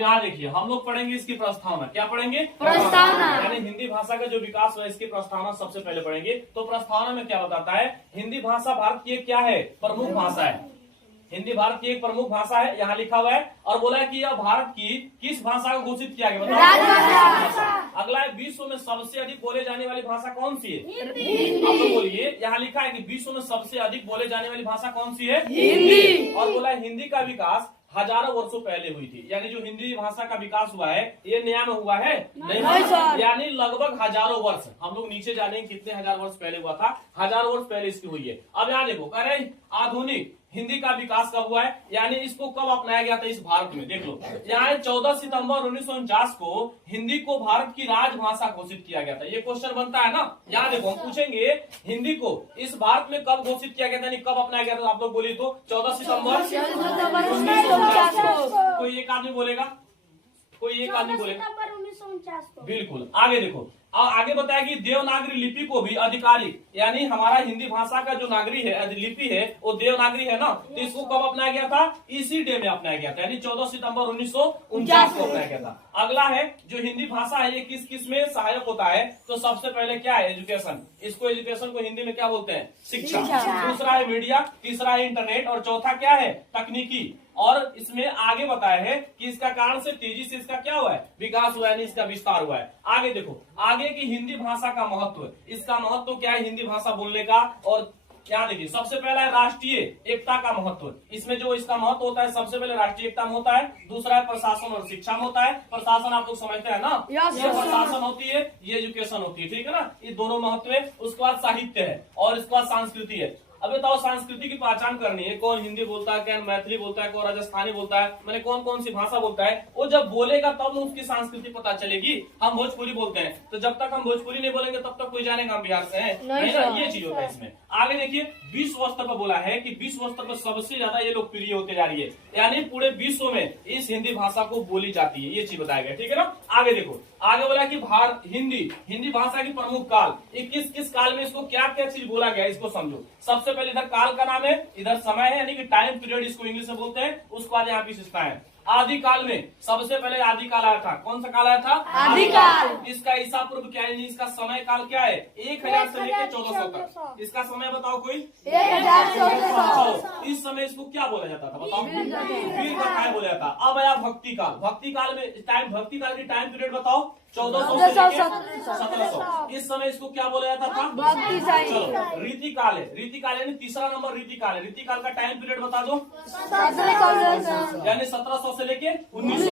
अब यहाँ देखिए हम लोग पढ़ेंगे इसकी प्रस्तावना। क्या पढ़ेंगे? प्रस्तावना। यानी हिंदी भाषा का जो विकास हुआ इसकी प्रस्तावना सबसे पहले पढ़ेंगे। तो प्रस्तावना में क्या बताता है? हिंदी भाषा भारत की एक क्या है? प्रमुख भाषा है। हिंदी भारत की एक प्रमुख भाषा है, यहाँ लिखा हुआ है। और बोला है कि यह भारत की किस भाषा को घोषित किया गया? बताओ। अगला है विश्व में सबसे अधिक बोले जाने वाली भाषा कौन सी है? आप लोग बोलिए। यहाँ लिखा है कि विश्व में सबसे अधिक बोले जाने वाली भाषा कौन सी है? हिंदी। और बोला है हिंदी का विकास हजारों वर्षों पहले हुई थी। यानी जो हिंदी भाषा का विकास हुआ है ये नया में हुआ है नहीं सर। यानी लगभग हजारों वर्ष, हम लोग नीचे जाने कितने हजार वर्ष पहले हुआ था, हजारों वर्ष पहले इसकी हुई है। अब यहाँ देखो कह रहे आधुनिक हिंदी का विकास कब हुआ है, यानी इसको कब अपनाया गया था इस भारत में। देख लो यहाँ 14 सितंबर 1949 को हिंदी को भारत की राजभाषा घोषित किया गया था। ये क्वेश्चन बनता है ना। यहाँ देखो हम पूछेंगे हिंदी को इस भारत में कब घोषित किया गया था, यानी कब अपनाया गया था। आप लोग बोलिए तो 14 सितंबर 1949 को। कोई एक आदमी बोलेगा, कोई एक आदमी बोलेगा। 1949 को। बिल्कुल। आगे देखो आगे बताया कि देवनागरी लिपि को भी आधिकारिक, यानी हमारा हिंदी भाषा का जो नागरी है लिपि है वो देवनागरी है ना, तो इसको कब अपनाया गया था? इसी डे में अपनाया गया था, यानी 14 सितंबर 1949 को अपनाया गया था। अगला है जो हिंदी भाषा है ये किस किस में सहायक होता है, तो सबसे पहले क्या है? एजुकेशन। इसको एजुकेशन को हिंदी में क्या बोलते हैं? शिक्षा। दूसरा है मीडिया, तीसरा है इंटरनेट और चौथा क्या है? तकनीकी। और इसमें आगे बताया है कि इसका कारण से तेजी से इसका क्या हुआ है? विकास हुआ है, यानी इसका विस्तार हुआ है। आगे देखो आगे की हिंदी भाषा का महत्व, इसका महत्व क्या है हिंदी भाषा बोलने का। और क्या देखिए सबसे पहला है राष्ट्रीय एकता का महत्व। इसमें जो इसका महत्व होता है सबसे पहले राष्ट्रीय एकता में होता है। दूसरा है प्रशासन और शिक्षा में होता है। प्रशासन आप लोग समझते हैं ना, ये प्रशासन होती है, ये एजुकेशन होती है, ठीक है ना। ये दोनों महत्व है। उसके बाद साहित्य है और इसके बाद संस्कृति है। अब बताओ संस्कृति की पहचान करनी है, कौन हिंदी बोलता है, कौन मैथिली बोलता है, कौन राजस्थानी बोलता है, मैंने कौन कौन सी भाषा बोलता है। वो जब बोलेगा तब उसकी संस्कृति पता चलेगी। हम भोजपुरी बोलते हैं तो जब तक हम भोजपुरी नहीं बोलेंगे तब तक कोई जानेगा हम बिहार से हैं नहीं ना, ये चीज होता है इसमें। आगे देखिए विश्व स्तर पर बोला है कि विश्व स्तर पर सबसे ज्यादा ये लोकप्रिय होते जा रही है, यानी पूरे विश्व में इस हिंदी भाषा को बोली जाती है, ये चीज बताया गया, ठीक है ना। आगे देखो आगे बोला कि भारत हिंदी भाषा की प्रमुख काल, किस किस काल में इसको क्या क्या चीज बोला गया इसको समझो। सबसे पहले इधर काल का नाम है, इधर समय है यानी कि टाइम पीरियड इसको इंग्लिश में बोलते हैं। उसके बाद यहाँ विशेषता है। आदिकाल में सबसे पहले आदिकाल आया था। कौन सा काल आया था? आदिकाल। इसका ईसा पूर्व क्या है, इसका समय काल क्या है? 1000 से लेकर 1400 तक। इसका समय बताओ कोई? 1400। इस समय इसको क्या बोला जाता था बताओ? वीर गाथा बोला जाता। अब आया भक्ति काल। भक्ति काल में भक्ति काल की टाइम पीरियड बताओ? 1400 से लेकर 1700। इस समय इसको क्या बोला जाता था? चलो रीति काल है। रीति काल यानी तीसरा नंबर रीति काल है। रीति काल का टाइम पीरियड बता दो, यानी 1700 से लेके 1900